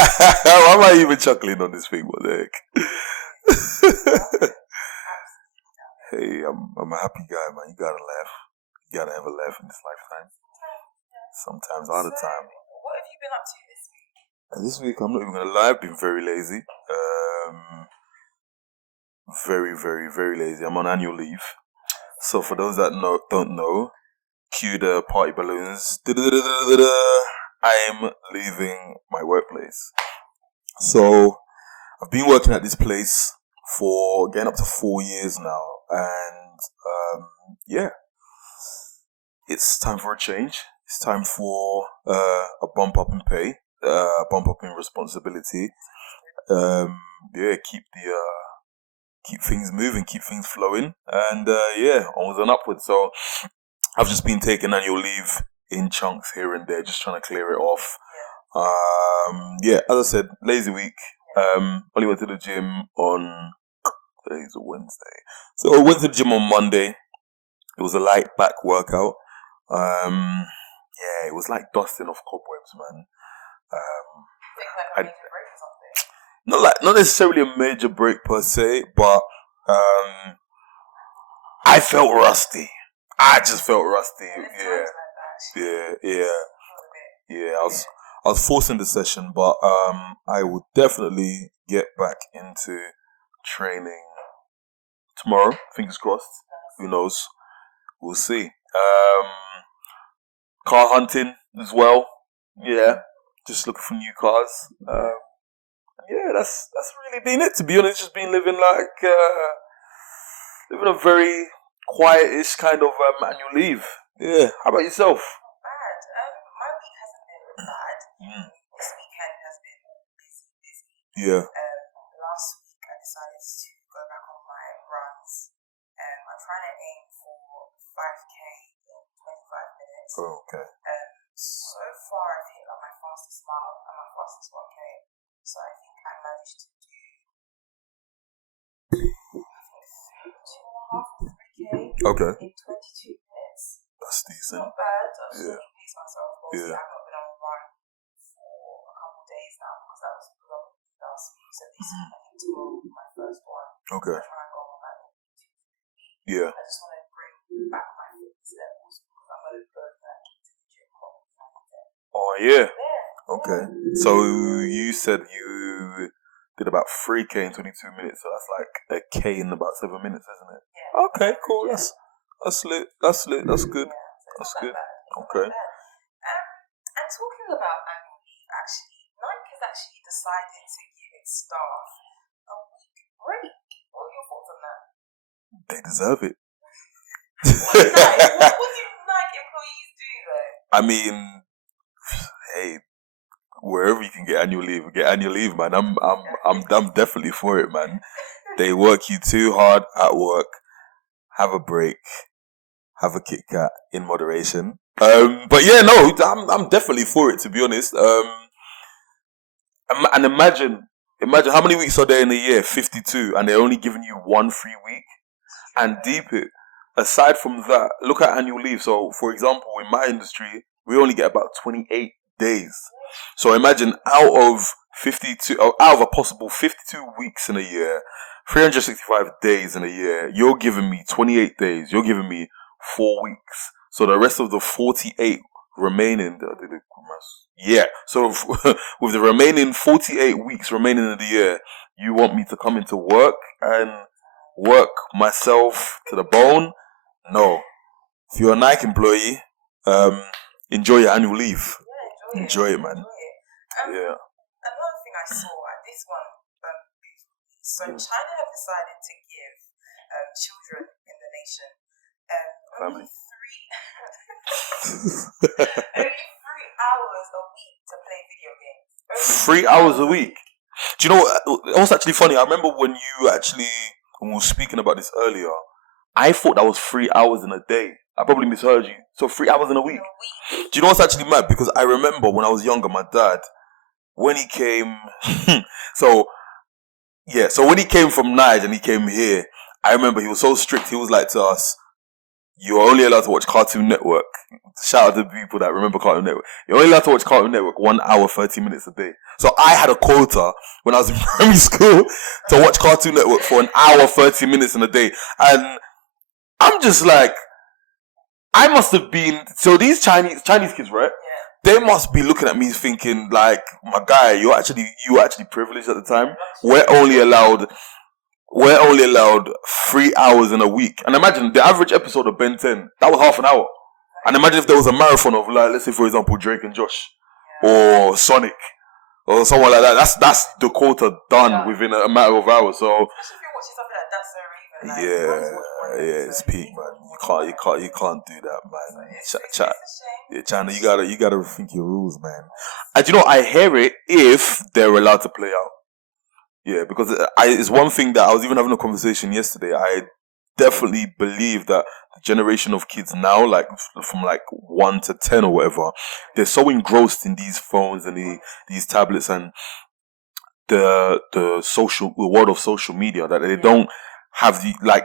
Why am I even chuckling on this thing? What the heck? Hey, I'm a happy guy, man. You gotta laugh. You gotta have a laugh in this lifetime. Sometimes, all the time. What have you been up to this week? This week, I'm not even gonna lie. I've been very lazy. Very, very, very lazy. I'm on annual leave. So for those that don't know, cue the party balloons. I'm leaving my workplace. So I've been working at this place for getting up to 4 years now, and it's time for a change. It's time for a bump up in pay, a bump up in responsibility. Keep things moving, keep things flowing, and onwards and upwards. So I've just been taking annual leave in chunks here and there, just trying to clear it off. As I said, lazy week. Only went to the gym on today's a Wednesday, so I went to the gym on Monday. It was a light back workout. It was like dusting off cobwebs, man. Not necessarily a major break per se, but I felt rusty. I just felt rusty. I was forcing the session, but I will definitely get back into training tomorrow. Fingers crossed. Who knows? We'll see. Car hunting as well. Yeah, just looking for new cars. That's really been it. To be honest, just been living a very quietish kind of annual leave. Yeah. How about yourself? Bad. My week hasn't been bad. This weekend has been busy. Yeah. Last week I decided to go back on my runs. I'm trying to aim for 5k in 25 minutes. Oh, okay. So far I've hit my fastest mile and my fastest 1k. So I think I managed to do 2.5 or 3k in 22 minutes. That's decent. Not bad. I've still paced myself. Yeah. I've not been on a run for a couple of days now because that was predominantly last week. So this week I think tomorrow will be my first one. Okay. I'm trying to go on that in 2 to 3 weeks. Yeah. I just want to bring back my fitness levels because I'm a little bird that keeps the gym going. Oh yeah. Yeah. Okay. So you said you did about 3k in 22 minutes, so that's like a k in about 7 minutes, isn't it? Yeah. Okay, cool. That's lit. That's good. That's good. Okay. And talking about annual leave, actually, Nike has actually decided to give its staff a week break. What are your thoughts on that? They deserve it. What do Nike employees do though? I mean, hey, wherever you can get annual leave, man. I'm definitely for it, man. They work you too hard at work. Have a break. Have a Kit Kat in moderation. But yeah, no, I'm definitely for it, to be honest. And imagine how many weeks are there in a year? 52, and they're only giving you 1 free week. And deep it. Aside from that, look at annual leave. So, for example, in my industry, we only get about 28 days. So imagine out of a possible 52 weeks in a year, 365 days in a year, you're giving me 28 days. You're giving me 4 weeks. So the rest of the 48 remaining, so with the remaining 48 weeks remaining in the year, you want me to come into work and work myself to the bone? No. If you're a Nike employee, enjoy your annual leave. Yeah, enjoy it, man. Yeah. Another thing I saw, and this one, so China have decided to give children in the nation only 3 hours a week to play video games. 3 hours a week? Do you know what was actually funny? I remember when we were speaking about this earlier, I thought that was 3 hours in a day. I probably misheard you. So 3 hours in a week. Do you know what's actually mad? Because I remember when I was younger, my dad, when he came, so when he came from Niger and he came here, I remember he was so strict. He was like to us, you're only allowed to watch Cartoon Network. Shout out to the people that remember Cartoon Network. You're only allowed to watch Cartoon Network 1 hour, 30 minutes a day. So I had a quota when I was in primary school to watch Cartoon Network for an hour, 30 minutes in a day. And I'm just like, I must have been, so these Chinese kids, right? They must be looking at me thinking like, my guy, you were actually privileged at the time. We're only allowed 3 hours in a week. And imagine the average episode of Ben 10, that was half an hour. And imagine if there was a marathon of, like, let's say for example, Drake and Josh, or Sonic, or someone like that. That's the quota done within a matter of hours. So especially if you're watching something like That's So Raven, it's peak, man. You can't do that, man. China, you gotta rethink your rules, man. And you know, I hear it if they're allowed to play out. Yeah, because it's one thing that I was even having a conversation yesterday. I definitely believe that the generation of kids now, like from like 1 to 10 or whatever, they're so engrossed in these phones and these tablets and the world of social media that they don't have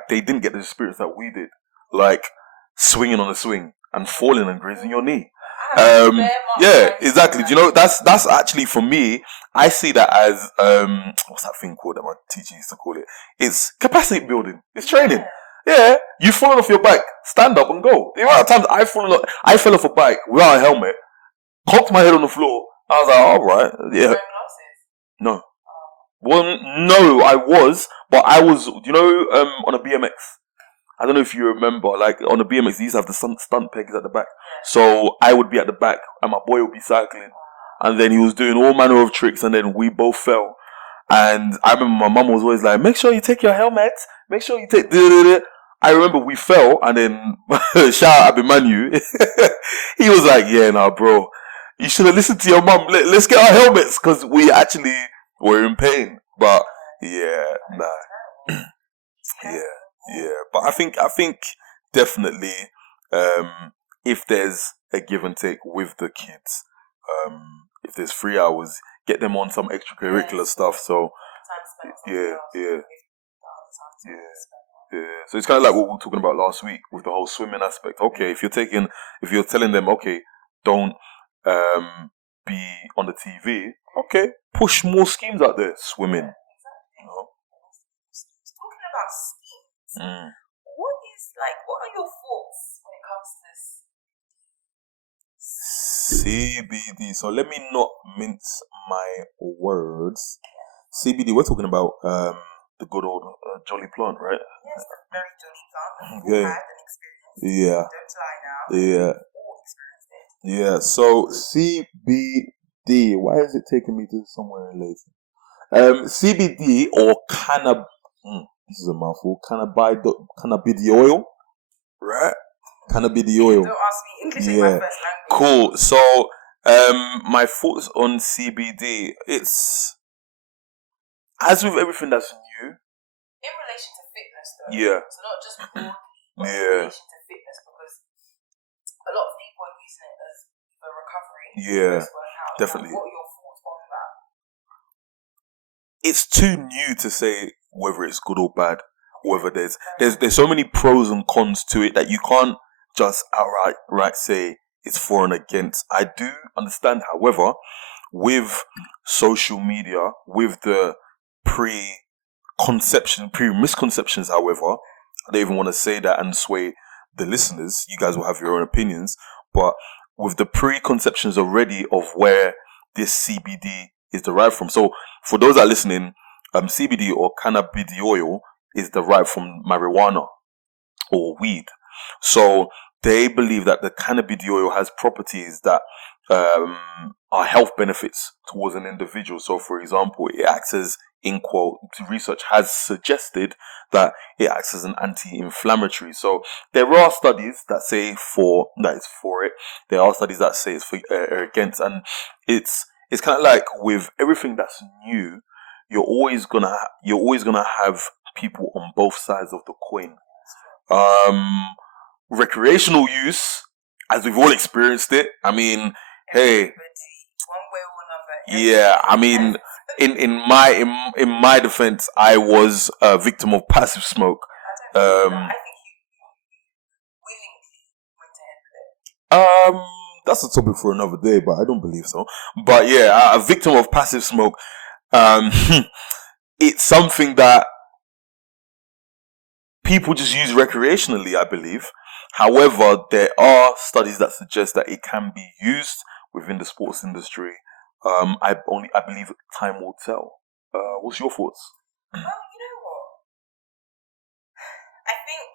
they didn't get the experience that we did, like swinging on a swing and falling and grazing your knee. Yeah, exactly. Do you know, that's actually, for me, I see that as what's that thing called that my teacher used to call it? It's capacity building. It's training. Yeah, you've fallen off your bike, stand up and go. The amount of times I fell off a bike without a helmet, cocked my head on the floor. I was like, all right, yeah. No. Well, no, I was, but I was, you know, on a BMX. I don't know if you remember, like on the BMX, they used to have the stunt pegs at the back. So I would be at the back and my boy would be cycling. And then he was doing all manner of tricks and then we both fell. And I remember my mum was always like, make sure you take your helmet. Make sure you take... I remember we fell and then, shout out Abimanu, he was like, yeah, nah, bro, you should have listened to your mum. Let's get our helmets because we actually were in pain. But yeah, nah. Yeah. But I think definitely, if there's a give and take with the kids, if there's 3 hours, get them on some extracurricular stuff. So yeah. So it's kind of like what we were talking about last week with the whole swimming aspect. Okay, if you're telling them, okay, don't be on the TV. Okay, push more schemes out there, swimming. You know? Talking about schemes, what are your thoughts when it comes to CBD? So let me not mince my words. CBD, we're talking about the good old jolly plant, right? Yes, the very jolly plant. Yeah. Had an experience. Yeah. Don't lie now. Yeah. All experienced it. Yeah. So CBD. Why is it taking me to somewhere later? CBD or this is a mouthful. Cannabidiol, right? Cannabidiol. Don't ask me. English is my first language. Cool. So, my thoughts on CBD. It's, as with everything that's new. In relation to fitness, though. Yeah. So not just broadly, but in relation to fitness, because a lot of people are using it as a recovery. Yeah. Definitely. What are your thoughts on that? It's too new to say whether it's good or bad. Whether there's so many pros and cons to it that you can't just outright say it's for and against. I do understand, however, with social media, with the misconceptions, however, I don't even want to say that and sway the listeners. You guys will have your own opinions, but with the preconceptions already of where this CBD is derived from. So for those that are listening, CBD or cannabidiol is derived from marijuana or weed. So they believe that the cannabidiol has properties that are health benefits towards an individual. So for example, it acts as, in quote, research has suggested that it acts as an anti-inflammatory. So there are studies that say it's for it. There are studies that say it's for against, and it's kind of like with everything that's new, you're always gonna have people on both sides of the coin. Recreational use, as we've all experienced it. I mean, hey, one way or another. Yeah, I mean, in my defense, I was a victim of passive smoke. I think you willingly That's a topic for another day, but I don't believe so. But yeah, a victim of passive smoke. It's something that people just use recreationally, I believe. However, there are studies that suggest that it can be used within the sports industry. I believe time will tell. What's your thoughts? Well, you know what? I think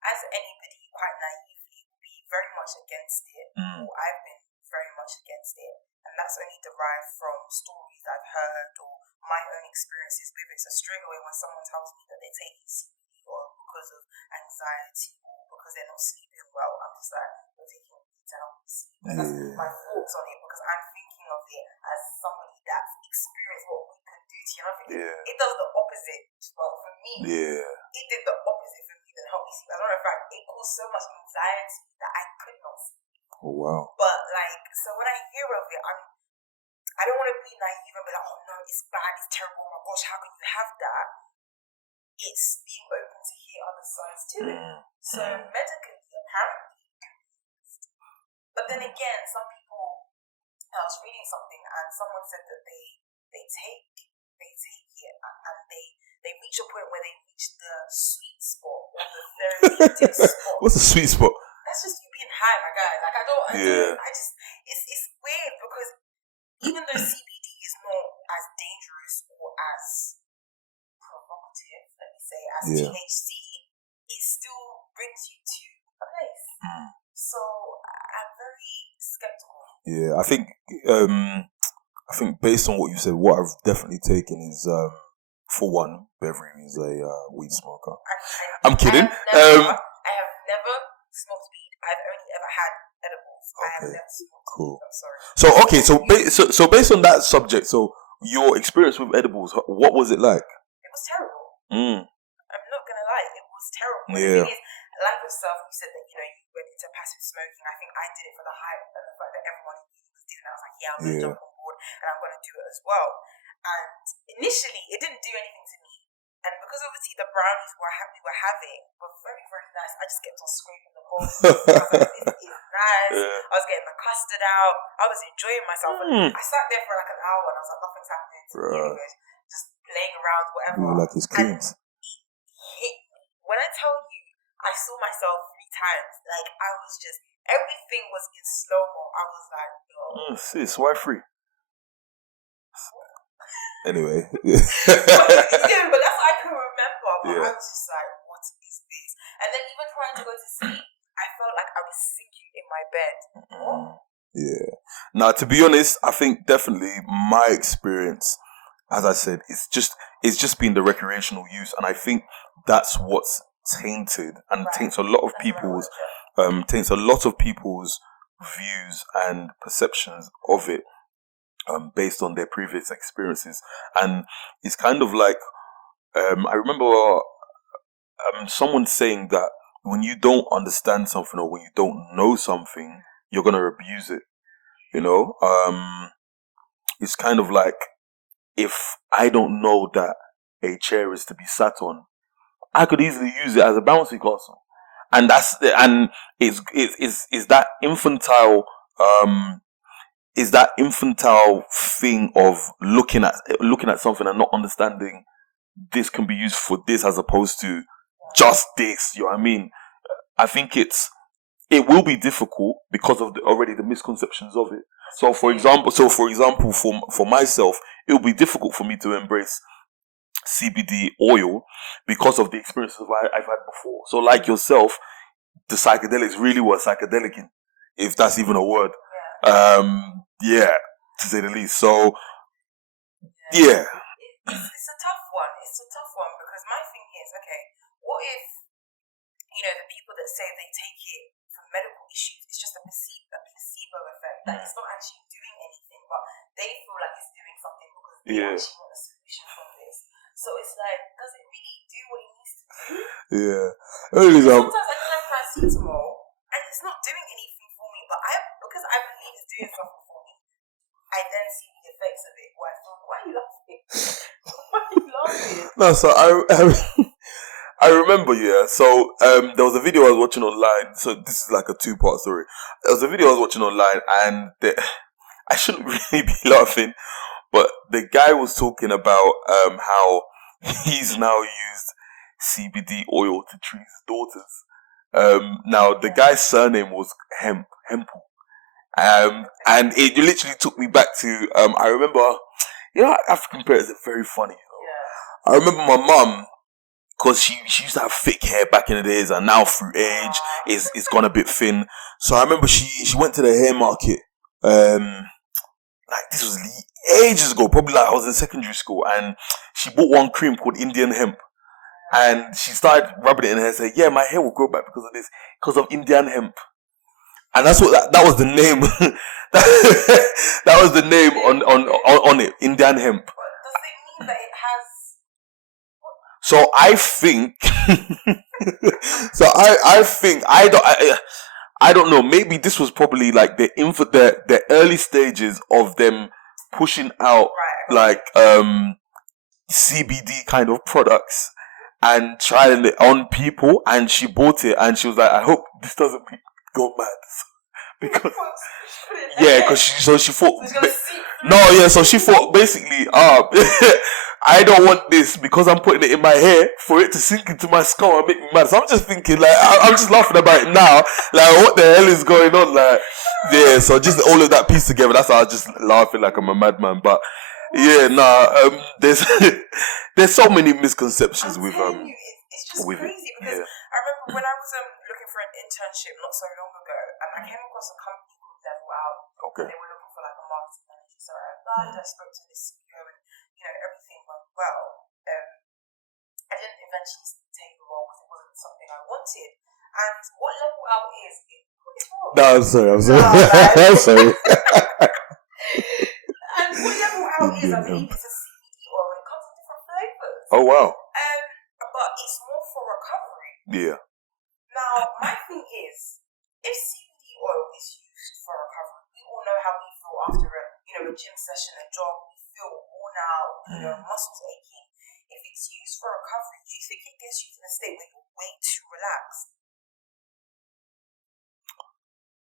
as anybody quite naively will be very much against it, or I've been very much against it, and that's only derived from stories I've heard or my own experiences with it. So straight away when someone tells me that they're taking CBD or because of anxiety or because they're not sleeping well, I'm just like, you're taking it to help me sleep. And that's my thoughts on it, because I'm thinking of it as somebody that's experienced what we can do to you. And I'm thinking, it does the opposite. Well, for me, it did the opposite for me than help me sleep. As a matter of fact, it caused so much anxiety that I could not sleep. Oh, wow. But like, so when I hear of it, I don't want to be naive and be like, oh no, it's bad, it's terrible, oh my gosh, how can you have that? It's being open to hear other sides to it. So medically, apparently, but then again, some people, I was reading something and someone said that they take it and they reach a point where they reach the sweet spot or the therapeutic spot. What's the sweet spot? That's just you being high, my guy. Like, it's weird because even though CBD is not as dangerous or as provocative, let me say, as THC, it still brings you to a place. So I'm very skeptical. Yeah, I think based on what you said, what I've definitely taken is, for one, Bevery is a weed smoker. I'm kidding. I have never smoked weed. I've only ever had edibles. Okay. I have never smoked weed. I'm sorry. So based on that subject, so your experience with edibles, what was it like? It was terrible. I'm not gonna lie, it was terrible. But the thing is, like yourself, you said that you went into passive smoking. I think I did it for the hype and the fact that everyone was doing it. I was like, I'm gonna jump on board and I'm gonna do it as well. And initially, it didn't do anything to me. And because obviously the brownies we were having were very, very nice, I just kept on scraping the bowl. I was like, this is nice. I was getting the custard out. I was enjoying myself. And I sat there for like an hour and I was like, nothing's happening to me anyways. Just playing around, whatever. Like it's clean. It hit me. When I tell you, I saw myself 3 times. Like, I was just, everything was in slow-mo. I was like, yo. Sis, why free? Anyway. But that's what I can remember. But I was just like, what is this? And then even trying to go to sleep, I felt like I was sinking in my bed. Yeah. Now, to be honest, I think definitely my experience, as I said, it's just been the recreational use, and I think that's what's tainted and taints a lot of people's views and perceptions of it. Based on their previous experiences, and it's kind of like I remember someone saying that when you don't understand something or when you don't know something, you're gonna abuse it. It's kind of like, if I don't know that a chair is to be sat on, I could easily use it as a bouncy castle, and it's that infantile. Is that infantile thing of looking at something and not understanding this can be used for this as opposed to just this. You know what I mean? I think it will be difficult because of the misconceptions of it. So for example, for myself, it will be difficult for me to embrace CBD oil because of the experiences I've had before. So like yourself, the psychedelics really were psychedelicing, if that's even a word. To say the least. So, It's a tough one. It's a tough one because my thing is, okay, what if, the people that say they take it for medical issues, it's just a placebo effect, that it's not actually doing anything, but they feel like it's doing something because they actually want a solution from this. So it's like, does it really do what it needs to do? Yeah. Sometimes I can have paracetamol and it's not doing anything for me, but because I believe it's doing something for me, I then see the effects of it. Why are you laughing? Why are you laughing? No, so I remember, yeah. So there was a video I was watching online. So this is like a two-part story. There was a video I was watching online, and I shouldn't really be laughing, but the guy was talking about how he's now used CBD oil to treat his daughters. Now the guy's surname was Hempel. And it literally took me back to I remember, African parents are very funny. I remember my mum, because she used to have thick hair back in the days, and now through age it's gone a bit thin. So I remember she went to the hair market, like this was ages ago, probably like I was in secondary school, and she bought one cream called Indian hemp, and she started rubbing it in her hair, saying, "Yeah, my hair will grow back because of this, because of Indian hemp." And that's what that was the name. that was the name on it, Indian hemp. But does it mean that it has? So I think. I don't know. Maybe this was probably like the early stages of them pushing out like CBD kind of products and trying it on people. And she bought it, and she was like, "I hope this doesn't go mad." Because because she thought so she thought basically I don't want this because I'm putting it in my hair for it to sink into my skull and make me mad. So I'm just thinking, like, I'm just laughing about it now. Like, what the hell is going on? Like, yeah, so just all of that piece together, that's how I was just laughing like I'm a madman. But there's there's so many misconceptions with it's just with crazy because I remember when I was looking for an internship not so long ago, and I came across a company called Level Out. Okay. They were looking for like a marketing manager, so I applied. I spoke to this CEO, and everything went well. I didn't eventually take the role because it wasn't something I wanted. And what Level Out is, what is wrong? No, I'm sorry. I'm sorry. And what Level Out is, I believe it's a CBD oil, and it comes in different flavors. Oh wow. But it's more for recovery. Yeah. Now, my thing is, if CBD oil is used for recovery, we all know how we feel after a gym session, a jog. We feel worn out, muscles aching. If it's used for recovery, do you think it gets you to the state where you're way too relaxed?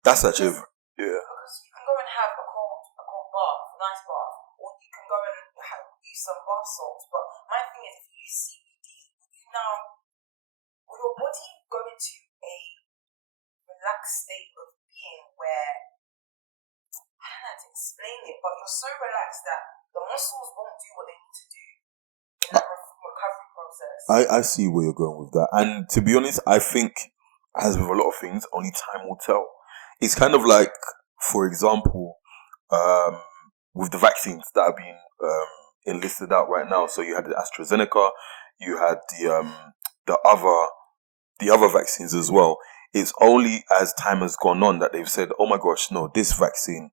That's actually Because you can go and have a cold bath, a nice bath, or you can go and use some bath salts. But my thing is, if you use CBD, will your body go into a relaxed state of being where, I don't know how to explain it, but you're so relaxed that the muscles won't do what they need to do in that recovery process. I see where you're going with that. And to be honest, I think, as with a lot of things, only time will tell. It's kind of like, for example, with the vaccines that are being enlisted out right now. So you had the AstraZeneca, you had the other vaccines as well. It's only as time has gone on that they've said, "Oh my gosh, no, this vaccine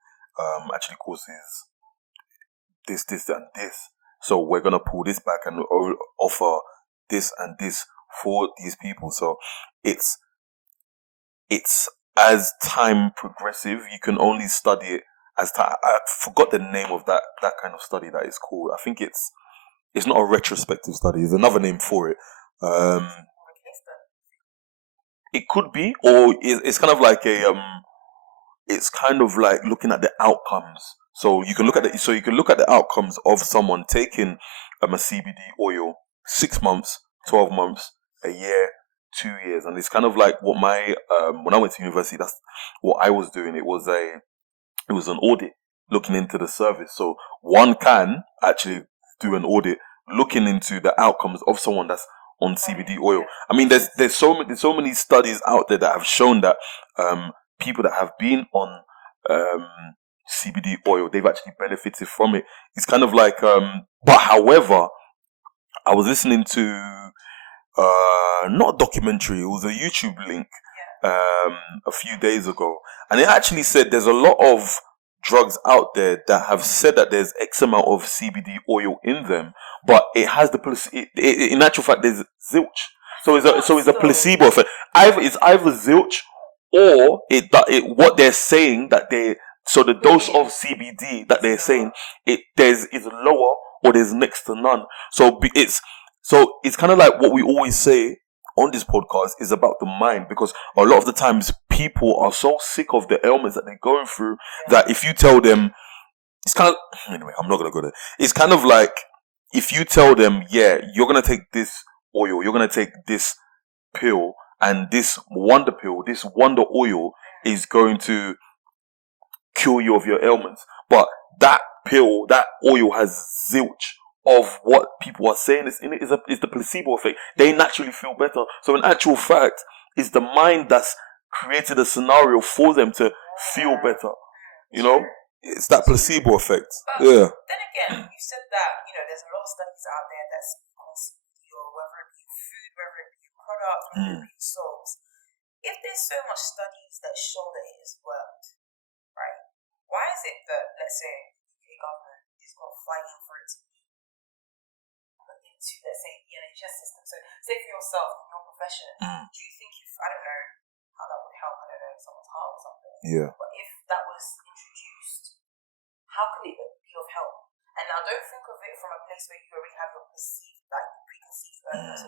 actually causes this, and this. So we're gonna pull this back and offer this and this for these people." So it's as time progressive, you can only study it as time. I forgot the name of that kind of study that is called. I think it's not a retrospective study. There's another name for it. It could be, or it's kind of like it's kind of like looking at the outcomes. So you can look at the outcomes of someone taking a CBD oil 6 months, 12 months, a year, 2 years, and it's kind of like what my when I went to university, that's what I was doing. It was an audit looking into the service. So one can actually do an audit looking into the outcomes of someone that's on CBD oil. I mean, there's so many studies out there that have shown that people that have been on CBD oil, they've actually benefited from it. It's kind of like but however, I was listening to not a documentary, it was a YouTube link a few days ago, and it actually said there's a lot of drugs out there that have said that there's X amount of CBD oil in them, but it has in actual fact there's zilch. So it's a placebo effect. It's either zilch or what they're saying that the dose of CBD that they're saying is lower or there's next to none. So it's So it's kind of like what we always say on this podcast is about the mind, because a lot of the times people are so sick of the ailments that they're going through that if you tell them, it's kind of, anyway, I'm not going to go there. It's kind of like if you tell them, yeah, you're going to take this oil, you're going to take this pill, and this wonder pill, this wonder oil is going to cure you of your ailments. But that pill, that oil has zilch of what people are saying is in it is the placebo effect. They naturally feel better. So in actual fact, it's the mind that's created a scenario for them to feel better. You know? It's that placebo effect. But Yeah. then again, you said that, there's a lot of studies out there that speak on CBD, or whether it be food, whether it be products, whether it be soaps. If there's so much studies that show that it has worked, right? Why is it that, let's say, the UK government is not fighting for it to be put into, let's say, the NHS system? So, say for yourself, in your profession, do you think I don't know how that would help, I don't know, someone's heart or something. Yeah. But if that was introduced, how can it be of help? And now don't think of it from a place where you already have your preconceived sort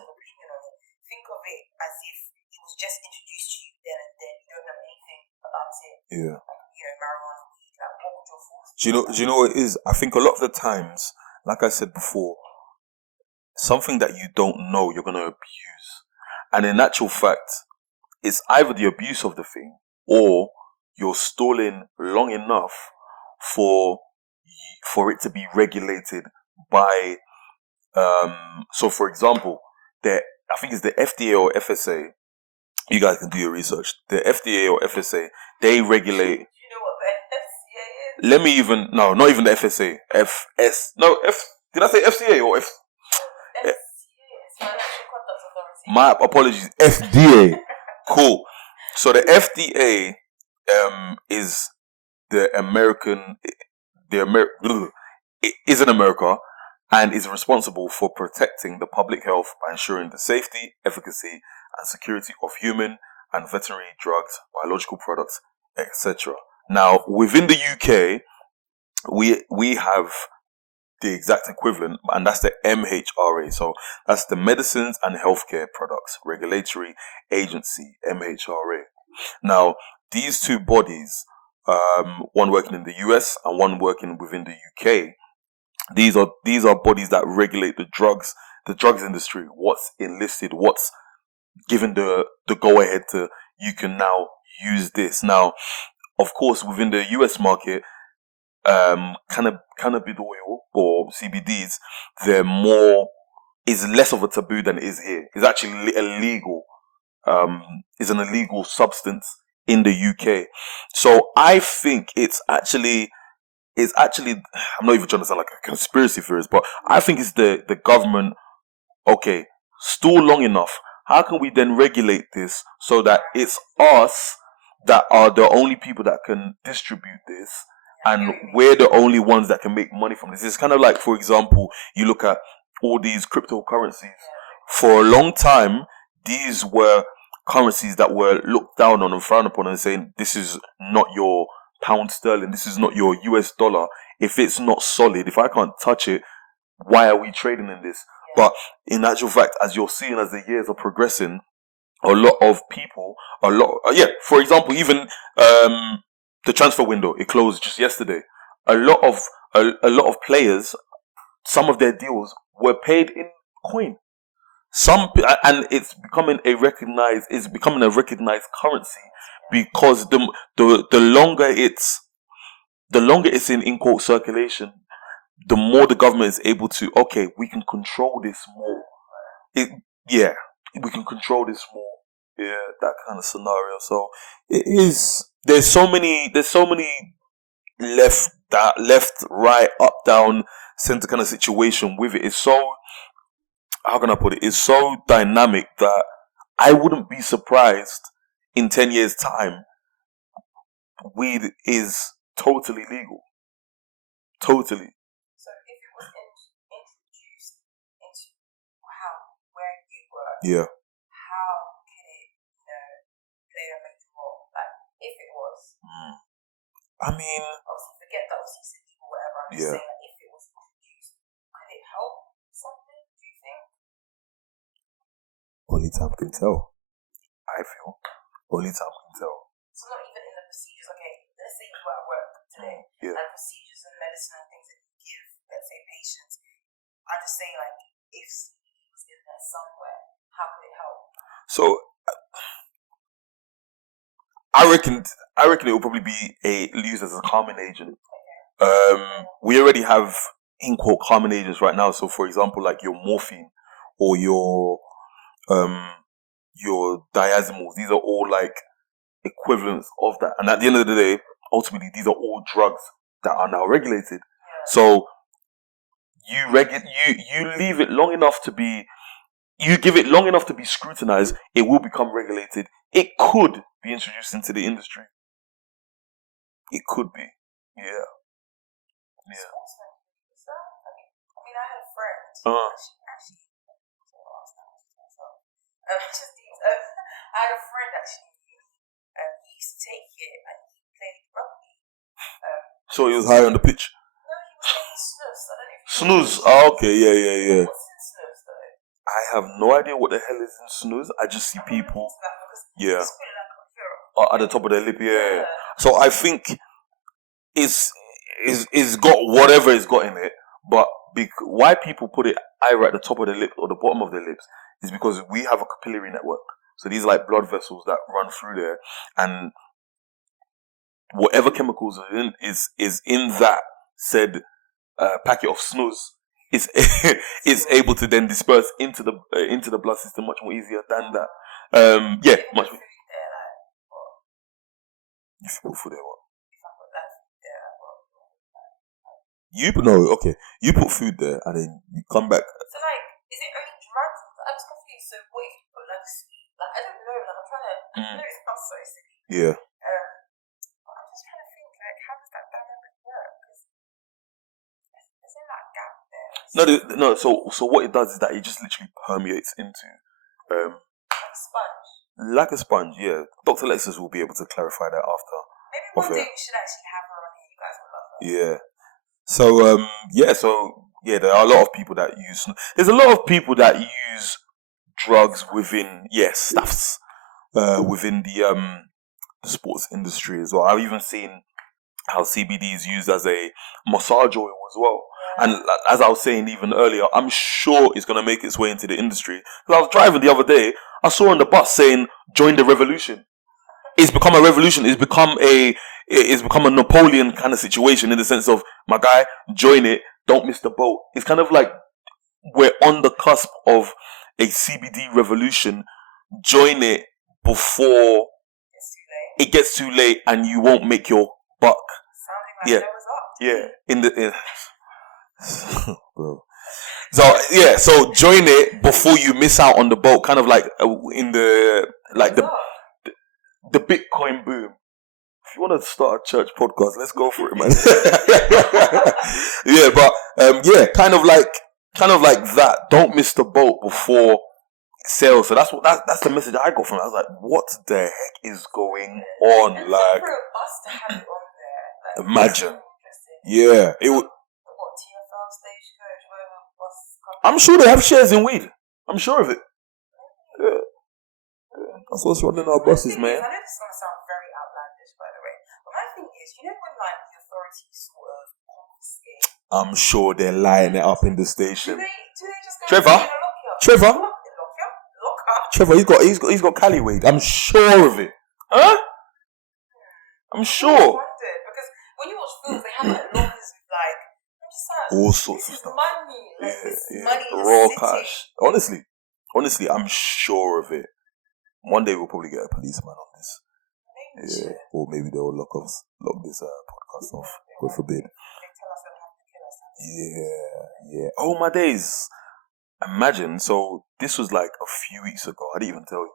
of opinion on it. Think of it as if it was just introduced to you then and then. You don't know anything about it. Yeah. Like, marijuana, weed, like what would your thoughts be? Do you know what it is? I think a lot of the times, like I said before, something that you don't know you're gonna abuse. And in actual fact, it's either the abuse of the thing or you're stalling long enough for it to be regulated by so for example, I think it's the FDA or FSA. You guys can do your research. The FDA or FSA, they regulate. Do you know what the FCA is? Let me even not even the FSA. Did I say FCA or F? FCA is Financial Conduct Authority. My apologies, FDA. Cool. So the FDA is is in America and is responsible for protecting the public health by ensuring the safety, efficacy, and security of human and veterinary drugs, biological products, etc. Now, within the UK, we have the exact equivalent, and that's the MHRA. So that's the Medicines and Healthcare Products Regulatory Agency, MHRA. Now, these two bodies, one working in the US and one working within the UK, these are bodies that regulate the drugs industry. What's enlisted, what's given the go ahead to, you can now use this. Now, of course, within the US market, cannabis oil or CBDs, is less of a taboo than it is here. It's actually illegal. Is an illegal substance in the UK. So I think it's actually, I'm not even trying to sound like a conspiracy theorist, but I think it's the government, okay, stall long enough. How can we then regulate this so that it's us that are the only people that can distribute this, and we're the only ones that can make money from this? It's kind of like, for example, you look at all these cryptocurrencies. For a long time, these were currencies that were looked down on and frowned upon and saying, this is not your pound sterling, this is not your US dollar. If it's not solid, if I can't touch it, why are we trading in this? But in actual fact, as you're seeing as the years are progressing, a lot of people, for example, even the transfer window, it closed just yesterday. A lot of players, some of their deals were paid in coin. And it's becoming a recognized currency, because the longer it's in quote circulation, the more the government is able to, okay, we can control this more. We can control this more. Yeah, that kind of scenario. So it is. There's so many left, right, up, down, center kind of situation with it. It's so, how can I put it? It's so dynamic that I wouldn't be surprised in 10 years' time weed is totally legal. Totally. So if it was introduced into where you were, yeah, how could it, play a major role? Like, if it was. I mean, obviously, forget that. Obviously, you said people, whatever. I'm just saying, like, if it was introduced, could it help something? Do you think? Only time can tell. I feel. Only time can tell. So not even in the procedures. Okay, let's say you were at work today, and procedures and medicine and things that you give, let's say, patients. I'm just saying, like, if CBD was in there somewhere, how could it help? So, I reckon it will probably be used as a calming agent. We already have in quote calming agents right now. So, for example, like your morphine or your diazimals, these are all like equivalents of that. And at the end of the day, ultimately, these are all drugs that are now regulated. So you leave it long enough to be, you give it long enough to be scrutinized, it will become regulated. It could be introduced into the industry. It could be, yeah. I mean, I had a friend. I had a friend actually. He used to take it and he played rugby. So he was high on the pitch. No, he was taking snus. I don't know if you snooze. Oh, okay, yeah. What's in snus though? I have no idea what the hell is in snooze. I just see people. Yeah. At the top of their lip, yeah. So I think it's got whatever it's got in it, but why people put it either at the top of the lip or the bottom of their lips is because we have a capillary network. So these are like blood vessels that run through there, and whatever chemicals are in is in that said packet of snus is able to then disperse into the blood system much more easier than that. Much more. You put food there, what? You put food there and then you come back. So like, is it only drugs? I'm just confused. So what if you put like sweet? Like I don't know. Like I'm trying to. I know it sounds so silly. Yeah. I'm just trying to think. Like, how does that dynamic work? Because there's no like gap there. No. So what it does is that it just literally permeates into like a sponge. Like a sponge, yeah. Dr. Lexus will be able to clarify that after. Maybe one day we should actually have her on here. You guys will love her. Yeah. So there are a lot of people that use. There's a lot of people that use drugs within stuffs within the sports industry as well. I've even seen how CBD is used as a massage oil as well. Yeah. And as I was saying even earlier, I'm sure it's going to make its way into the industry. Because I was driving the other day, I saw on the bus saying, "Join the revolution." It's become a revolution. It's become a Napoleon kind of situation in the sense of, my guy, join it, don't miss the boat. It's kind of like we're on the cusp of a CBD revolution. Join it before it gets too late and you won't make your buck. Sounding like bro. So join it before you miss out on the boat. Kind of like the Bitcoin boom. If you want to start a church podcast, let's go for it, man. kind of like that. Don't miss the boat before it sails. So that's the message I got from it. I was like, what the heck is going on? And like, for us to have it on there, like, imagine. Yeah, it would. TFL, Stagecoach, whatever bus. I'm sure they have shares in weed. I'm sure of it. Yeah. That's what's running our buses, man. I know this is going to sound very outlandish, by the way, but my thing is, you know when like the authorities sort of confiscate? I'm sure they're lining it up in the station. Do they just go Trevor? Lock up? Trevor, he's got Cali weed. I'm sure of it. Huh? I'm sure. Because when you watch films, they have like lockers with like, I'm just like, all sorts of stuff. Money, like money in raw the cash. Honestly, I'm sure of it. One day we'll probably get a policeman on this. Maybe. Yeah, or maybe they'll lock this podcast off. God forbid. They tell us they'll have to kill us. Yeah. Oh my days. Imagine. So this was like a few weeks ago. I didn't even tell you.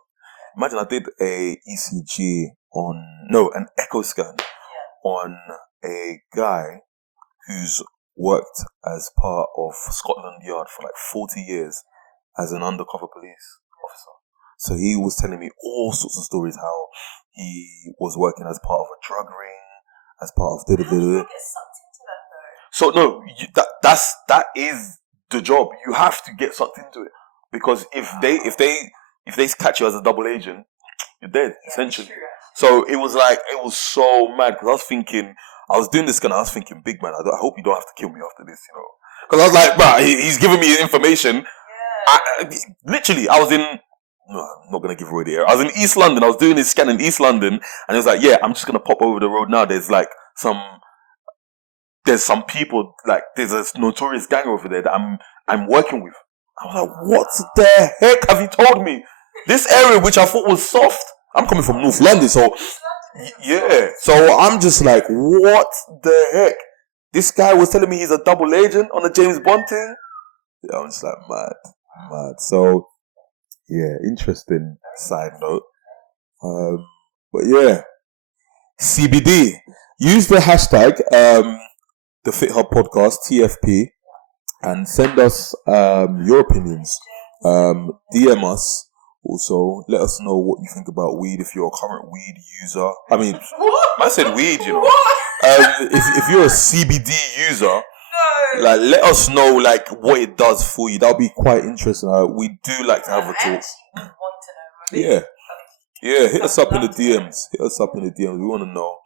Imagine I did a ECG an echo scan on a guy who's worked as part of Scotland Yard for like 40 years as an undercover police officer. So he was telling me all sorts of stories, how he was working as part of a drug ring, as part of How do you get sucked into that though? So no, that is the job. You have to get sucked into it, because if if they catch you as a double agent, you're dead, essentially. True. So it was so mad because I was doing this and I was thinking, big man, I hope you don't have to kill me after this, you know. Because I was like, bruh, he's giving me information. Yeah. I was in, no, I'm not going to give away the area. I was in East London. I was doing this scan in East London. And it was like, yeah, I'm just going to pop over the road now. There's some people, like, there's a notorious gang over there that I'm working with. I was like, what the heck have you told me? This area, which I thought was soft. I'm coming from North London, so yeah. So I'm just like, what the heck? This guy was telling me he's a double agent on the James Bond thing. Yeah, I'm just like, mad. So, yeah, interesting side note. But yeah, CBD. Use the hashtag, the Fithub podcast, TFP, and send us your opinions. DM us. Also, let us know what you think about weed if you're a current weed user. I mean, I said weed, you know. If you're a CBD user, like, let us know like what it does for you. That'll be quite interesting. We do like to have a talk. Yeah. Hit us up in the DMs. We want to know.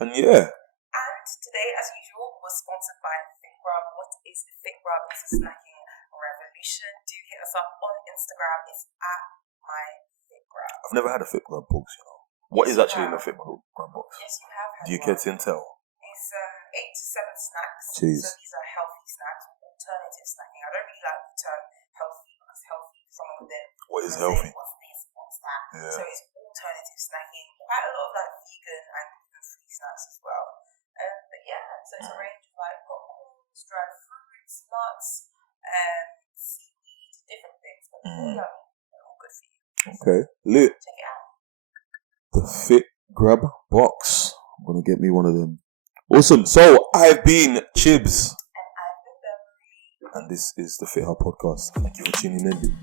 And yeah. And today, as usual, was sponsored by Fithub. What is Fithub? It's a snacking revolution. Do hit us up on Instagram. It's at myFitGrab. I've never had a Fithub box, you know. What is actually in a Fithub box? Yes, you have. Do you care to tell? It's 8 to 7 snacks. Jeez. So these are healthy snacks, alternative snacking. I don't really like the term healthy because healthy, someone would then what is healthy? What's this? What's that? Yeah. So it's alternative snacking. Quite a lot of like vegan and gluten-free snacks as well. But yeah, so it's a range of like popcorns, dried fruits, nuts, seaweed, different things. But all yummy. They're all good for you. Okay, lit. Check it out. The FitGrab box. I'm gonna get me one of them. Awesome. So I've been Chibz. And I've been Bevery. And this is the Fithub podcast. Thank you for tuning in.